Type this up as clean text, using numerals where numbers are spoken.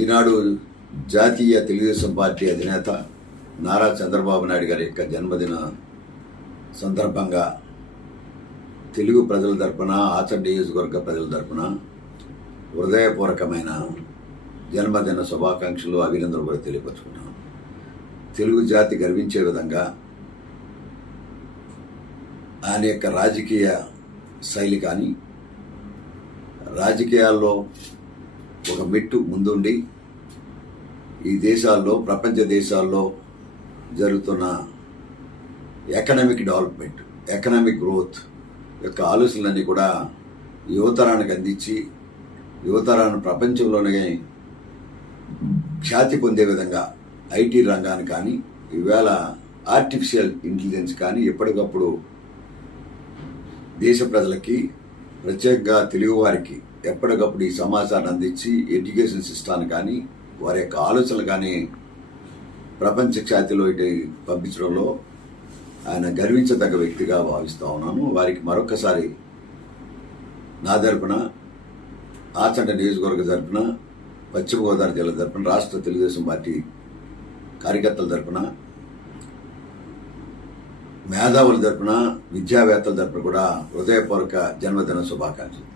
ఈనాడు జాతీయ తెలుగుదేశం పార్టీ అధినేత నారా చంద్రబాబు నాయుడు గారి యొక్క జన్మదిన సందర్భంగా తెలుగు ప్రజల తరపున ఆచంట నియోజకవర్గ ప్రజల తరపున హృదయపూర్వకమైన జన్మదిన శుభాకాంక్షలు అభినందనలు కూడా తెలియపరుచుకున్నాను. తెలుగు జాతి గర్వించే విధంగా ఆయన యొక్క రాజకీయ శైలి కానీ రాజకీయాల్లో ఒక మెట్టు ముందుండి ఈ దేశాల్లో ప్రపంచ దేశాల్లో జరుగుతున్న ఎకనామిక్ డెవలప్మెంట్ ఎకనామిక్ గ్రోత్ యొక్క ఆలోచనలన్నీ కూడా యువతరానికి అందించి యువతరాన్ని ప్రపంచంలోనే ఖ్యాతి పొందే విధంగా ఐటీ రంగాన్ని కానీ ఈవేళ ఆర్టిఫిషియల్ ఇంటెలిజెన్స్ కానీ ఎప్పటికప్పుడు దేశ ప్రజలకి ప్రత్యేకంగా తెలుగు వారికి ఎప్పటికప్పుడు ఈ సమాచారాన్ని అందించి ఎడ్యుకేషన్ సిస్టాన్ని కానీ వారి యొక్క ఆలోచనలు కానీ ప్రపంచ ఖ్యాతిలో ఇటు పంపించడంలో ఆయన గర్వించదగ్గ వ్యక్తిగా భావిస్తూ ఉన్నాను. వారికి మరొకసారి నా తరపున ఆచంట నియోజకవర్గ తరపున పశ్చిమ గోదావరి జిల్లా తరపున రాష్ట్ర తెలుగుదేశం పార్టీ కార్యకర్తల తరపున మేధావుల తరపున విద్యావేత్తల తరపున కూడా హృదయపూర్వక జన్మదిన శుభాకాంక్షలు.